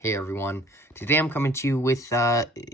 Hey everyone, today I'm coming to you with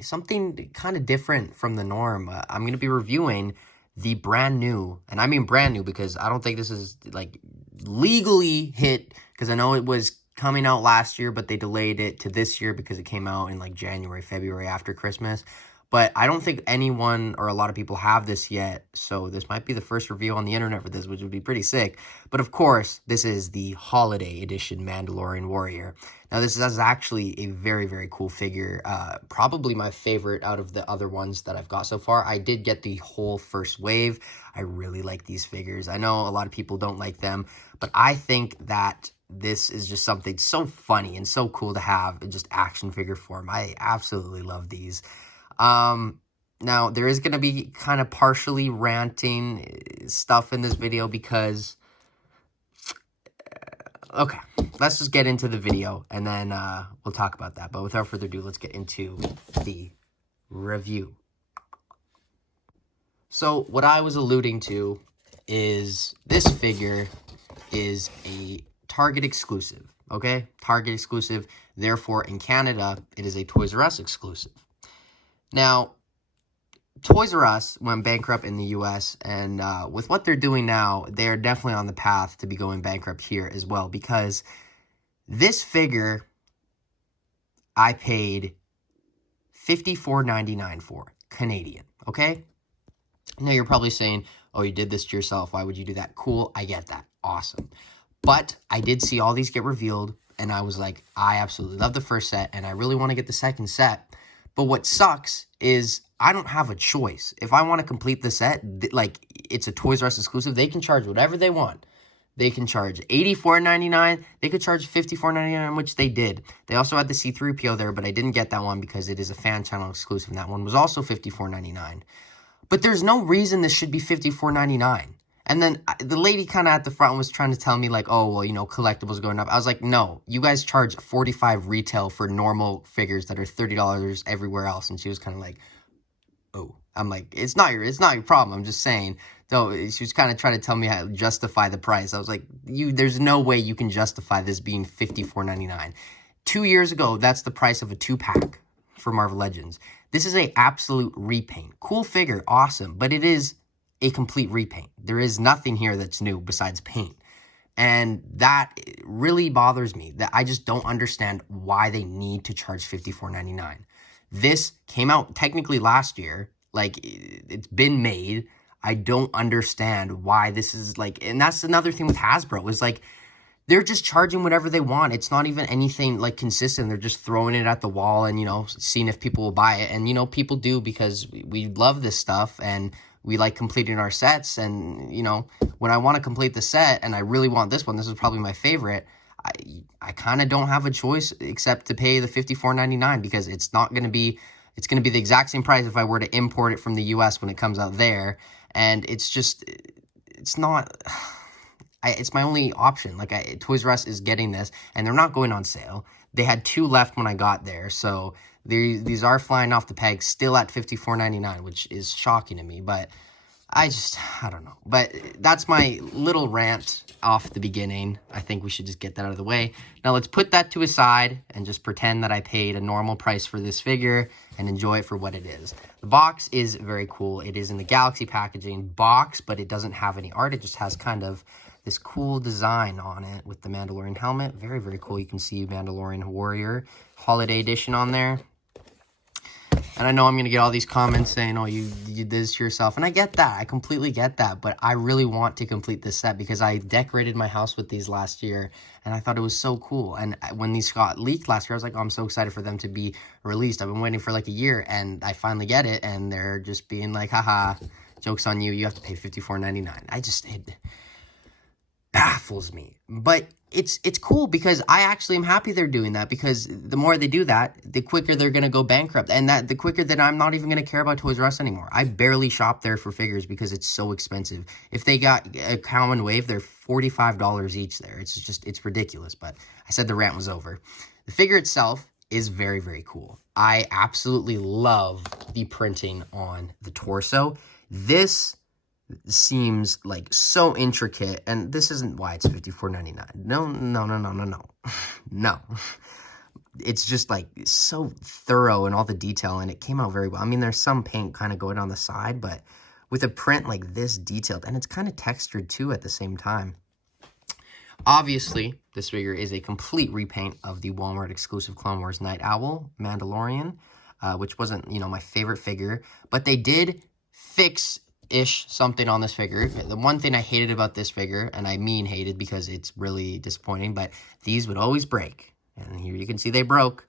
something kind of different from the norm. I'm going to be reviewing the brand new, and I mean brand new because I don't think this is like legally hit, because I know it was coming out last year, but they delayed it to this year because it came out in like January, February after Christmas. But I don't think anyone or a lot of people have this yet, so this might be the first review on the internet for this, which would be pretty sick. But of course, this is the Holiday Edition Mandalorian Warrior. Now, this is actually a very, very cool figure. Probably my favorite out of the other ones that I've got so far. I did get the whole first wave. I really like these figures. I know a lot of people don't like them, but I think that this is just something so funny and so cool to have in just action figure form. I absolutely love these. Now, there is going to be kind of partially ranting stuff in this video because... Okay, let's just get into the video, and then we'll talk about that. But without further ado, let's get into the review. So, what I was alluding to is this figure is a Target exclusive, okay? Target exclusive, therefore, in Canada, it is a Toys R Us exclusive. Now, Toys R Us went bankrupt in the U.S., and with what they're doing now, they're definitely on the path to be going bankrupt here as well, because this figure I paid $54.99 for, Canadian, okay? Now, you're probably saying, oh, you did this to yourself. Why would you do that? Cool, I get that. Awesome. But I did see all these get revealed, and I was like, I absolutely love the first set, and I really want to get the second set. But what sucks is I don't have a choice. If I want to complete the set, like it's a Toys R Us exclusive, they can charge whatever they want. They can charge $84.99. They could charge $54.99, which they did. They also had the C3PO there, but I didn't get that one because it is a fan channel exclusive, and that one was also $54.99. But there's no reason this should be $54.99. And then the lady kind of at the front was trying to tell me like, oh, well, you know, collectibles going up. I was like, no, you guys charge $45 retail for normal figures that are $30 everywhere else. And she was kind of like, oh, I'm like, it's not your problem. I'm just saying. So she was kind of trying to tell me how to justify the price. I was like, there's no way you can justify this being $54.99. 2 years ago, that's the price of a 2-pack for Marvel Legends. This is a absolute repaint. Cool figure, awesome, but it is a complete repaint. There is nothing here that's new besides paint. And that really bothers me, that I just don't understand why they need to charge $54.99. This came out technically last year. Like, it's been made. I don't understand why this is like, and that's another thing with Hasbro is like, they're just charging whatever they want. It's not even anything like consistent. They're just throwing it at the wall and, you know, seeing if people will buy it. And, you know, people do because we love this stuff and we like completing our sets. And, you know, when I want to complete the set and I really want this one, this is probably my favorite, I kind of don't have a choice except to pay the $54.99 because it's not going to be, it's going to be the exact same price if I were to import it from the US when it comes out there. And it's just, it's not... it's my only option. Like, Toys R Us is getting this, and they're not going on sale. They had 2 left when I got there, so these are flying off the peg, still at $54.99, which is shocking to me, but I don't know. But that's my little rant off the beginning. I think we should just get that out of the way. Now, let's put that to a side and just pretend that I paid a normal price for this figure and enjoy it for what it is. The box is very cool. It is in the Galaxy packaging box, but it doesn't have any art. It just has kind of this cool design on it with the Mandalorian helmet. Very, very cool. You can see Mandalorian Warrior Holiday Edition on there. And I know I'm going to get all these comments saying, oh, you did this to yourself. And I get that. I completely get that. But I really want to complete this set because I decorated my house with these last year. And I thought it was so cool. And when these got leaked last year, I was like, oh, I'm so excited for them to be released. I've been waiting for like a year. And I finally get it. And they're just being like, haha, joke's on you. You have to pay $54.99. It baffles me. But it's cool because I actually am happy they're doing that, because the more they do that, the quicker they're going to go bankrupt, and the quicker that I'm not even going to care about Toys R Us anymore. I barely shop there for figures because it's so expensive. If they got a common wave, they're $45 each there. It's ridiculous, but I said the rant was over. The figure itself is very, very cool. I absolutely love the printing on the torso. This seems like so intricate, and this isn't why it's $54.99. No. No. it's just like so thorough and all the detail, and it came out very well. I mean, there's some paint kind of going on the side, but with a print like this detailed, and it's kind of textured too at the same time. Obviously, this figure is a complete repaint of the Walmart exclusive Clone Wars Night Owl Mandalorian, which wasn't, my favorite figure, but they did fix-ish something on this figure. The one thing I hated about this figure, and I mean hated because it's really disappointing, but these would always break. And here you can see they broke.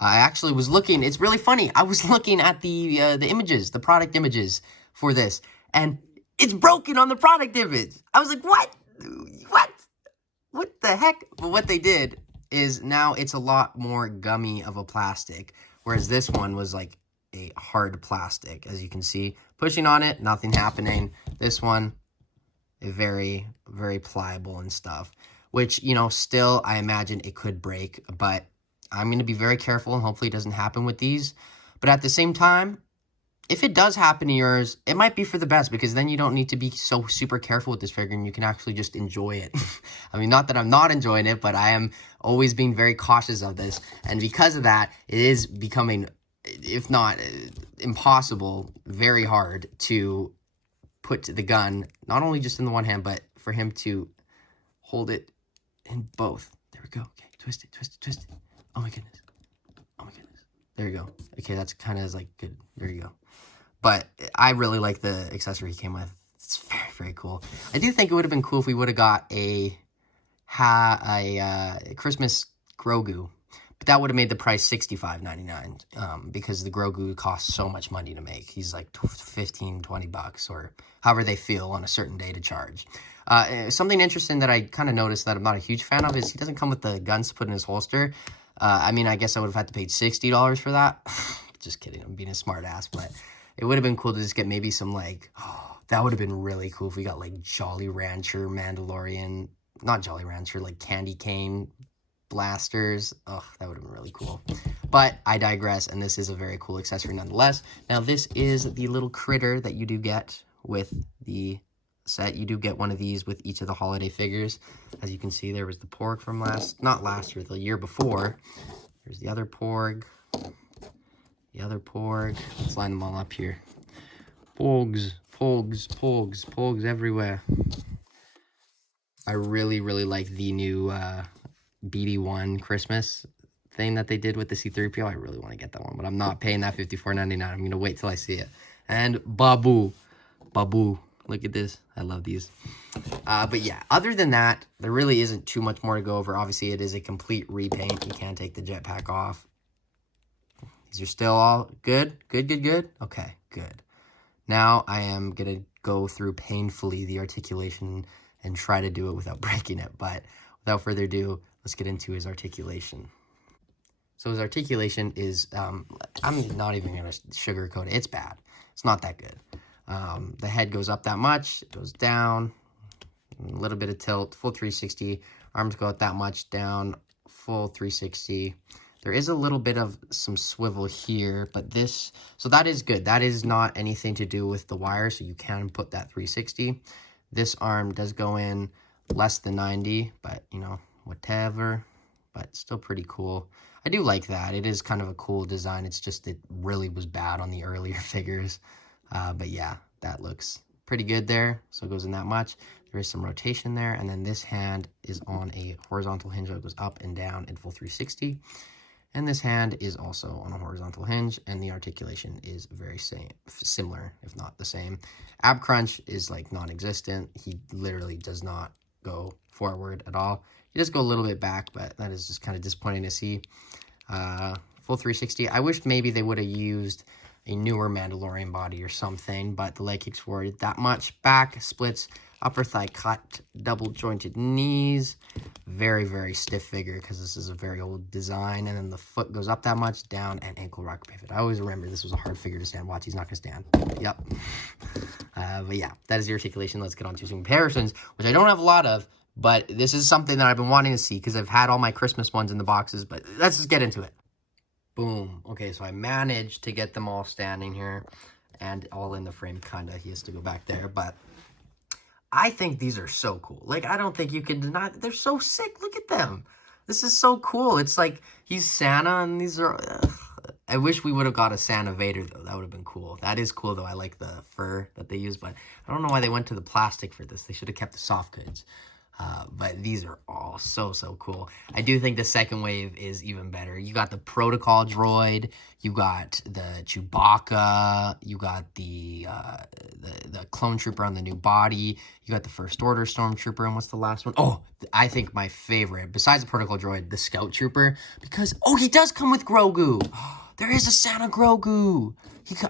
I actually was looking, it's really funny, I was looking at the images, the product images for this, and it's broken on the product image. I was like, what? What the heck? But what they did is now it's a lot more gummy of a plastic, whereas this one was like a hard plastic. As you can see, pushing on it, nothing happening. This one, very, very pliable and stuff, which, still, I imagine it could break, but I'm going to be very careful, and hopefully it doesn't happen with these. But at the same time, if it does happen to yours, it might be for the best, because then you don't need to be so super careful with this figure, and you can actually just enjoy it. I mean, not that I'm not enjoying it, but I am always being very cautious of this. And because of that, it is becoming, if not impossible, very hard to put the gun, not only just in the one hand, but for him to hold it in both. There we go. Okay, twist it, twist it, twist it. Oh my goodness. Oh my goodness. There you go. Okay, that's kind of like good. There you go. But I really like the accessory he came with. It's very, very cool. I do think it would have been cool if we would have got a Christmas Grogu. But that would have made the price $65.99 because the Grogu costs so much money to make. He's like $15-20 or however they feel on a certain day to charge. Something interesting that I kind of noticed that I'm not a huge fan of is he doesn't come with the guns to put in his holster. I mean, I guess I would have had to pay $60 for that. Just kidding. I'm being a smart ass, but it would have been cool to just get maybe some that would have been really cool if we got like Jolly Rancher Mandalorian, not Jolly Rancher, like candy cane blasters. Oh, that would have been really cool. But I digress, and this is a very cool accessory nonetheless. Now, this is the little critter that you do get with the set. You do get one of these with each of the holiday figures. As you can see, there was the Porg from not last year, the year before. There's the other Porg. The other Porg. Let's line them all up here. Porgs, Porgs, Porgs, Porgs everywhere. I really, really like the new BD1 Christmas thing that they did with the C-3PO. I really want to get that one, but I'm not paying that $54.99. I'm going to wait till I see it. And Babu. Look at this. I love these. But yeah, other than that, there really isn't too much more to go over. Obviously, it is a complete repaint. You can take the jetpack off. These are still all good? Good? Okay, good. Now I am going to go through painfully the articulation and try to do it without breaking it. But without further ado, let's get into his articulation. So his articulation is, I'm not even going to sugarcoat it. It's bad. It's not that good. The head goes up that much. It goes down. A little bit of tilt. Full 360. Arms go out that much. Down. Full 360. There is a little bit of some swivel here, but so that is good. That is not anything to do with the wire, so you can put that 360. This arm does go in less than 90, but, whatever. But still pretty cool. I do like that. It is kind of a cool design. It's just it really was bad on the earlier figures. But yeah, that looks pretty good there. So it goes in that much. There is some rotation there. And then this hand is on a horizontal hinge that goes up and down in full 360. And this hand is also on a horizontal hinge, and the articulation is very similar, if not the same. Ab crunch is like non-existent. He literally does not go forward at all. He does go a little bit back, but that is just kind of disappointing to see. Full 360. I wish maybe they would have used a newer Mandalorian body or something, but the leg kicks forward that much. Back splits, upper thigh cut, double jointed knees. Very, very stiff figure because this is a very old design. And then the foot goes up that much, down, and ankle rock pivot. I always remember this was a hard figure to stand. Watch, he's not going to stand. Yep. But yeah, that is the articulation. Let's get on to some comparisons, which I don't have a lot of, but this is something that I've been wanting to see because I've had all my Christmas ones in the boxes, but let's just get into it. Boom. Okay, so I managed to get them all standing here and all in the frame, kind of. He has to go back there, but I think these are so cool. Like, I don't think you can deny that they're so sick. Look at them. This is so cool. It's like he's Santa, and these are. I wish we would have got a Santa Vader though. That would have been cool. That is cool though. I like the fur that they use, but I don't know why they went to the plastic for this. They should have kept the soft goods. But these are all so cool. I do think the second wave is even better. You got the protocol droid, you got the Chewbacca, you got the clone trooper on the new body, you got the First Order stormtrooper, and what's the last one? Oh, I think my favorite, besides the protocol droid, the scout trooper, because, oh, he does come with Grogu. There is a Santa Grogu.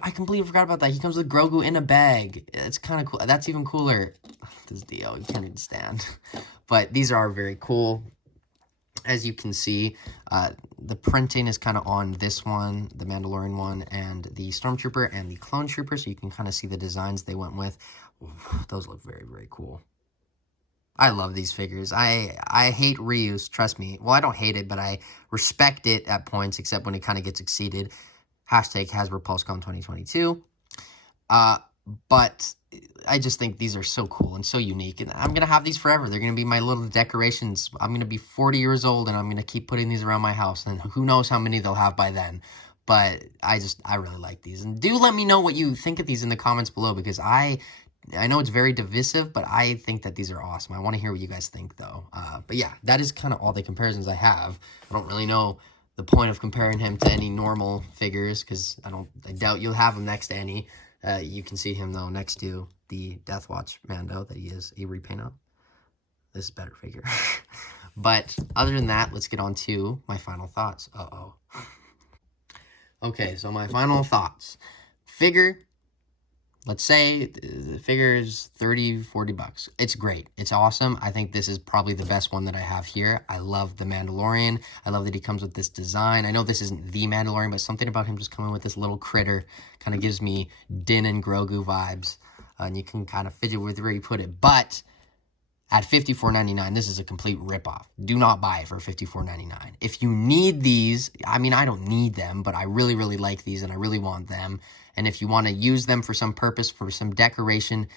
I completely forgot about that. He comes with Grogu in a bag. It's kind of cool. That's even cooler. This Dio, you can't even stand. But these are very cool. As you can see, the printing is kind of on this one, the Mandalorian one, and the Stormtrooper and the Clone Trooper. So you can kind of see the designs they went with. Oof, those look very cool. I love these figures. I hate reuse, trust me. Well, I don't hate it, but I respect it at points, except when it kind of gets exceeded. Hashtag Hasbro PulseCon 2022. But I just think these are so cool and so unique. And I'm going to have these forever. They're going to be my little decorations. I'm going to be 40 years old, and I'm going to keep putting these around my house. And who knows how many they'll have by then. But I really like these. And do let me know what you think of these in the comments below, because I know it's very divisive, but I think that these are awesome. I want to hear what you guys think, though. But yeah, that is kind of all the comparisons I have. I don't really know the point of comparing him to any normal figures, because I doubt you'll have him next to any. You can see him, though, next to the Death Watch Mando that he is a repaint of. This is a better figure. But other than that, let's get on to my final thoughts. Okay, so my final thoughts. Figure, let's say the figure is 30, 40 bucks. It's great. It's awesome. I think this is probably the best one that I have here. I love the Mandalorian. I love that he comes with this design. I know this isn't the Mandalorian, but something about him just coming with this little critter kind of gives me Din and Grogu vibes. And you can kind of fidget with where you put it. But at $54.99, this is a complete ripoff. Do not buy it for $54.99. If you need these, I mean, I don't need them, but I really like these, and I really want them. And if you want to use them for some purpose, for some decoration,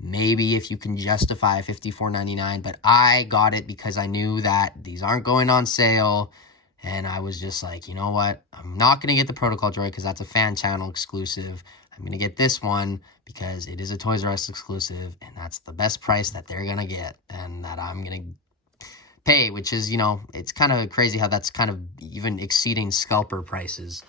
maybe if you can justify $54.99. But I got it because I knew that these aren't going on sale. And I was just like, you know what? I'm not going to get the Protocol Droid because that's a fan channel exclusive. I'm going to get this one because it is a Toys R Us exclusive, and that's the best price that they're going to get and that I'm going to pay, which is, you know, it's kind of crazy how that's kind of even exceeding scalper prices.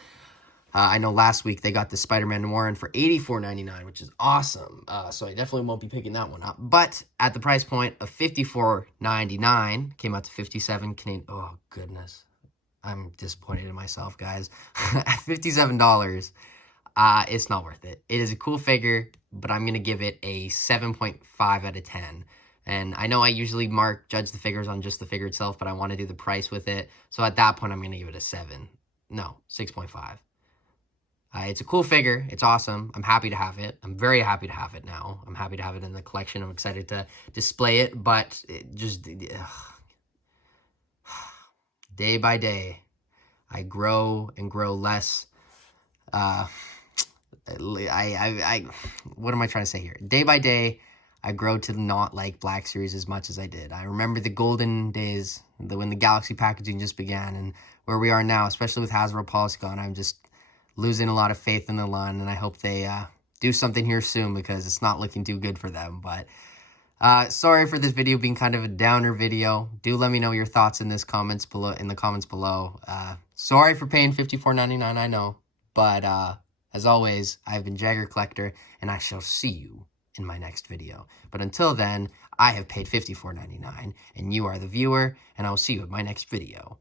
I know last week they got the Spider-Man Warrior for $84.99, which is awesome. So I definitely won't be picking that one up. But at the price point of $54.99, came out to 57 Canadian. Oh, goodness. I'm disappointed in myself, guys. At $57, it's not worth it. It is a cool figure, but I'm going to give it a 7.5 out of 10. And I know I usually judge the figures on just the figure itself, but I want to do the price with it. So at that point, I'm going to give it a 7. No, 6.5. It's a cool figure. It's awesome. I'm happy to have it. I'm very happy to have it now. I'm happy to have it in the collection. I'm excited to display it, but it just... day by day, I grow and grow less. What am I trying to say here? Day by day, I grow to not like Black Series as much as I did. I remember the golden days, when the Galaxy packaging just began, and where we are now, especially with Hasbro PulseCon. I'm just losing a lot of faith in the line, and I hope they do something here soon, because it's not looking too good for them. But sorry for this video being kind of a downer video. Do let me know your thoughts in the comments below. Sorry for paying $54.99, I know. But as always, I've been Jagger Collector, and I shall see you in my next video. But until then, I have paid $54.99, and you are the viewer, and I will see you in my next video.